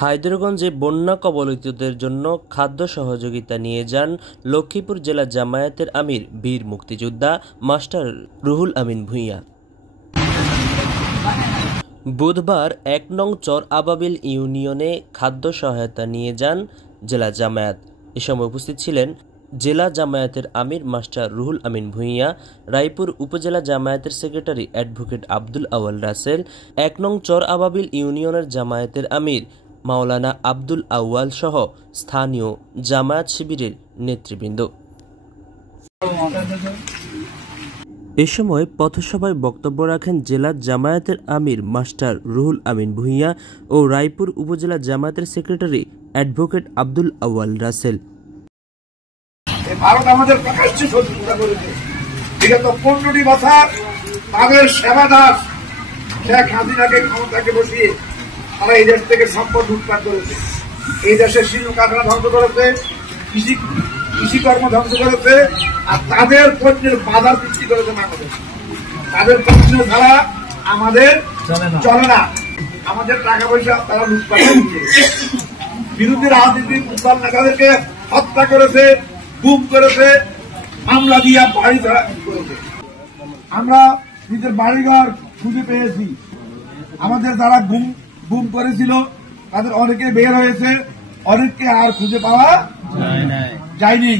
হায়দ্রাবাদে বন্যা কবলিতদের জন্য খাদ্য সহযোগিতা নিয়ে যান লক্ষ্মীপুর জেলা জামায়াতের আমির বীর মুক্তিযোদ্ধা মাস্টার রুহুল আমিন ভূঁইয়া। বুধবার ১ নং চর আবাবিল ইউনিয়নে খাদ্য সহায়তা নিয়ে যান জেলা জামায়াত। এ সময় উপস্থিত ছিলেন জেলা জামায়াতের আমির মাস্টার রুহুল আমিন ভূঁইয়া, রায়পুর উপজেলা জামায়াতের সেক্রেটারি অ্যাডভোকেট আব্দুল আওয়াল রাসেল, ১ নং চর আবাবিল ইউনিয়নের জামায়াতের আমির মাওলানা আব্দুল আউয়াল সহ স্থানীয় জামায়াত শিবিরের নেতৃবৃন্দ। এ সময় পথসভায় বক্তব্য রাখেন জেলা জামায়াতের আমির মাস্টার রুহুল আমিন ভূঁইয়া ও রায়পুর উপজেলা জামায়াতের সেক্রেটারি অ্যাডভোকেট আব্দুল আউয়াল রাসেল। ভারত আমাদের প্রকাশ্যে সহযোগিতা করেছে। বিগত ১৫টি বছর তাদের সেবাদাস শেখ হাসিনাকে ক্ষমতাকে বসিয়ে তারা এই দেশ থেকে সম্পদ লুটপাট করেছে। এই দেশের শিল্প কারখানা ধ্বংস করেছে, কৃষিকর্ম ধ্বংস করেছে, আর তাদের পণ্যের বাজার সৃষ্টি করেছে বাংলাদেশ। তাদের পণ্য ছাড়া আমাদের চলে না। আমাদের টাকা পয়সা তারা লুটপাট করেছে। বিরোধী রাজনীতির মুসলমান নেতাদেরকে হত্যা করেছে, গুম করেছে, মামলা দিয়া বাড়ি ধরা করেছে। আমরা নিজের বাড়িঘর খুঁজে পেয়েছি। আমাদের যারা গুম করেছিল তাদের অনেকে বের হয়েছে, অনেককে আর খুঁজে পাওয়া যায়নি।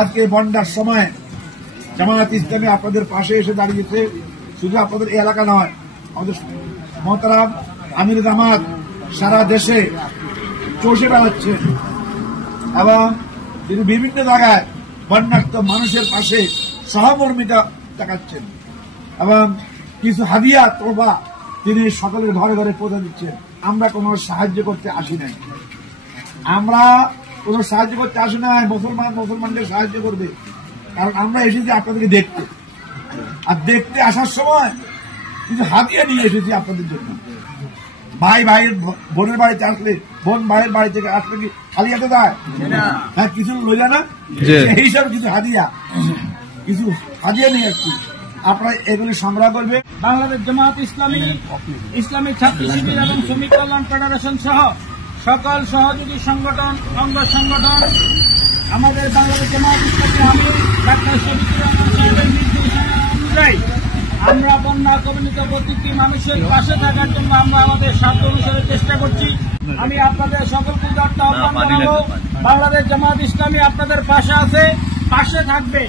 আজকে বন্যার সময় জামায়াত ইসলামী আপনাদের পাশে এসে দাঁড়িয়েছে। শুধু আপনাদের এই এলাকা নয়, আমাদের মহতারাম আমির জামাত সারা দেশে চষে বেড়াচ্ছে এবং তিনি বিভিন্ন জায়গায় বন্যার্ত মানুষের পাশে সহমর্মিতা দেখাচ্ছেন এবং কিছু হাদিয়া তোফা তিনি সকলের ঘরে ঘরে পৌঁছে দিচ্ছেন। আমরা কোনো সাহায্য করতে আসি নাই, আমরা কোনো সাহায্য করতে আসি নাই। মুসলমানদের সাহায্য করবে, কারণ আমরা এসেছি আপনাদেরকে দেখতে, আর দেখতে আসার সময় কিছু হাদিয়া নিয়ে এসেছি আপনাদের জন্য। ভাই ভাইয়ের বোনের বাড়িতে আসলে, বোন ভাইয়ের বাড়ি থেকে আসলে কি খালি হাতে যায়? হ্যাঁ, কিছু লইয়া না, এই হিসাবে কিছু হাদিয়া নিয়ে আসছি। আপনারা এগুলি সংগ্রহ করবে। বাংলাদেশ জামায়াত ইসলামী, ইসলামী ছাত্র শিবির এবং শ্রমিক কল্যাণ ফেডারেশন সহ সকল সহযোগী সংগঠন, অঙ্গ সংগঠন আমাদের বাংলাদেশ জামায়াত ইসলামী আমির ডাক্তার শফিকুর রহমান সাহেবের নির্দেশনা অনুযায়ী আমরা বন্যা কবলিত প্রতিটি মানুষের পাশে থাকার জন্য আমরা আমাদের সাধ্য অনুসারে চেষ্টা করছি। আমি আপনাদের সকলকে উদাত্ত আহ্বান জানাবো, বাংলাদেশ জামায়াত ইসলামী আপনাদের পাশে আছে, পাশে থাকবে।